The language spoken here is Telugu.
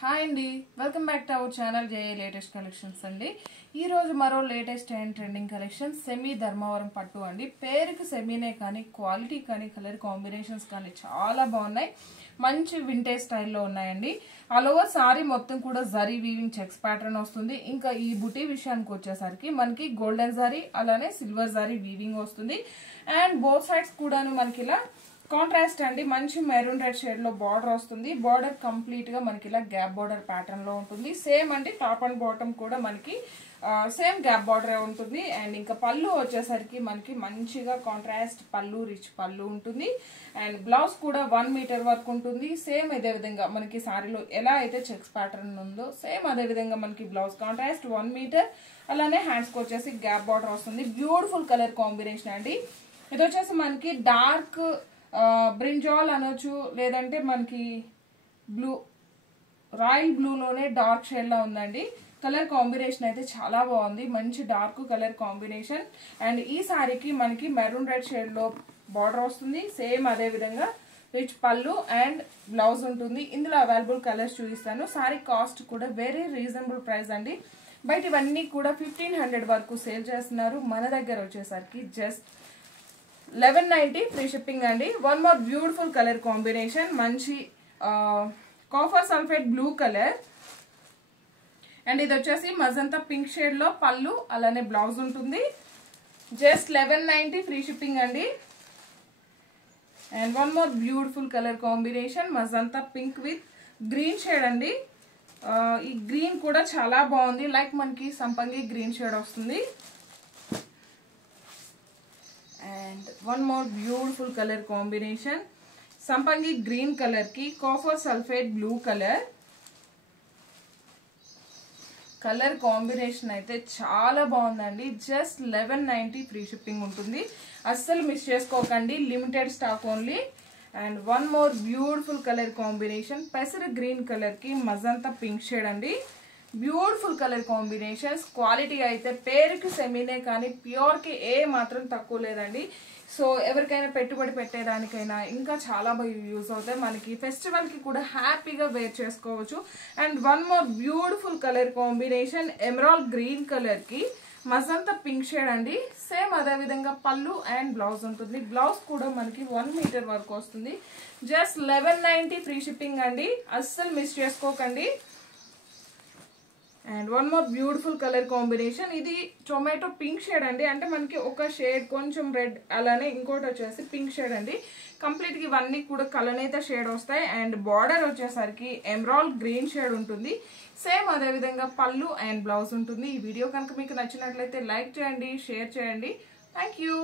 హాయ్ అండి, welcome back to our channel JA latest collections అండి. ఈ రోజు మరో latest and trending collection semi Dharmavaram పట్టు అండి. పేరుకి సెమీనే కానీ క్వాలిటీ కానీ కలర్ కాంబినేషన్స్ కానీ చాలా బాగున్నాయి. మంచి వింటేజ్ స్టైల్లో ఉన్నాయండి. ఆల్ ఓవర్ సారీ మొత్తం కూడా జరీ వీవింగ్ చెక్స్ ప్యాటర్న్ వస్తుంది. ఇంకా ఈ బుటీ విషయానికి వచ్చేసరికి మనకి గోల్డెన్ జరీ అలానే సిల్వర్ జరీ వీవింగ్ వస్తుంది. అండ్ బోత్ సైడ్స్ కూడా మనకి ఇలా కాంట్రాస్ట్ అండి, మంచి మెరూన్ రెడ్ షేడ్ లో బార్డర్ వస్తుంది. బార్డర్ కంప్లీట్ గా మనకి ఇలా గ్యాప్ బార్డర్ ప్యాటర్న్ లో ఉంటుంది. సేమ్ అండి, టాప్ అండ్ బాటమ్ కూడా మనకి సేమ్ గ్యాప్ బార్డర్ ఉంటుంది. అండ్ ఇంకా పళ్ళు వచ్చేసరికి మనకి మంచిగా కాంట్రాస్ట్ పళ్ళు, రిచ్ పళ్ళు ఉంటుంది. అండ్ బ్లౌజ్ కూడా 1 మీటర్ వరకు ఉంటుంది. సేమ్ ఇదే విధంగా మనకి సారీలో ఎలా అయితే చెక్స్ ప్యాటర్న్ ఉందో సేమ్ అదే విధంగా మనకి బ్లౌజ్ కాంట్రాస్ట్ 1 మీటర్. అలానే హ్యాండ్స్ కి వచ్చేసి గ్యాప్ బార్డర్ వస్తుంది. బ్యూటిఫుల్ కలర్ కాంబినేషన్ అండి. ఇది వచ్చేసి మనకి డార్క్ బ్రింజాల్ అనొచ్చు, లేదంటే మనకి బ్లూ, రాయల్ బ్లూలోనే డార్క్ షేడ్ లా ఉందండి. కలర్ కాంబినేషన్ అయితే చాలా బాగుంది, మంచి డార్క్ కలర్ కాంబినేషన్. అండ్ ఈ సారీకి మనకి మెరూన్ రెడ్ షేడ్ లో బార్డర్ వస్తుంది. సేమ్ అదే విధంగా రిచ్ పళ్ళు అండ్ బ్లౌజ్ ఉంటుంది. ఇందులో అవైలబుల్ కలర్స్ చూపిస్తాను. సారీ కాస్ట్ కూడా వెరీ రీజనబుల్ ప్రైస్ అండి. బయట ఇవన్నీ కూడా 1500 వరకు సేల్ చేస్తున్నారు. మన దగ్గర వచ్చేసరికి జస్ట్ 1190 ఫ్రీ షిప్పింగ్ అండి. One more beautiful colour combination, మంచి copper sulphate blue colour. And ఇది వచ్చేసి మజంతా పింక్ షేడ్ లో పళ్ళు అలానే బ్లౌజ్ ఉంటుంది. జస్ట్ 1190 ఫ్రీ షిప్పింగ్ అండి. And one more beautiful colour combination, magenta pink with green shade అండి. ఈ గ్రీన్ కూడా చాలా బాగుంది, లైక్ మనకి సంపంగి గ్రీన్ షేడ్ వస్తుంది. And one more beautiful colour combination, సంపంగి గ్రీన్ కలర్ కి copper sulphate blue colour. Colour combination అయితే చాలా బాగుందండి. జస్ట్ 1190 ఫ్రీ షిప్పింగ్ ఉంటుంది. అస్సలు మిస్ చేసుకోకండి, limited stock only. And one more beautiful colour combination, పెసర గ్రీన్ కలర్ కి మజంతా పింక్ షేడ్ అండి. Beautiful colour combinations. క్వాలిటీ అయితే పేరుకి సెమీనే కానీ ప్యూర్ కి ఏ మాత్రం తక్కువ లేదండి. సో ఎవరికైనా పెట్టుబడి పెట్టేదానికైనా ఇంకా చాలా బాగా యూజ్ అవుతాయి. మనకి ఫెస్టివల్ కి కూడా హ్యాపీగా వేర్ చేసుకోవచ్చు. And one more beautiful colour combination, emerald green colour కి మజంతా పింక్ షేడ్ అండి. సేమ్ అదే విధంగా పళ్ళు అండ్ బ్లౌజ్ ఉంటుంది. బ్లౌజ్ కూడా మనకి 1 మీటర్ వరకు వస్తుంది. జస్ట్ 1190 ఫ్రీ షిప్పింగ్ అండి. అస్సలు మిస్ చేసుకోకండి. And one more beautiful colour combination, ఇది టొమాటో పింక్ షేడ్ అండి. అంటే మనకి ఒక షేడ్ కొంచెం రెడ్, అలానే ఇంకోటి వచ్చేసి పింక్ షేడ్ అండి. కంప్లీట్ గా ఇవన్నీ కూడా కలనేత షేడ్ వస్తాయి. అండ్ బార్డర్ వచ్చేసరికి ఎమరాల్డ్ గ్రీన్ షేడ్ ఉంటుంది. సేమ్ అదే విధంగా పళ్ళు అండ్ బ్లౌజ్ ఉంటుంది. ఈ వీడియో కనుక మీకు నచ్చినట్లయితే లైక్ చేయండి, షేర్ చేయండి. Thank you.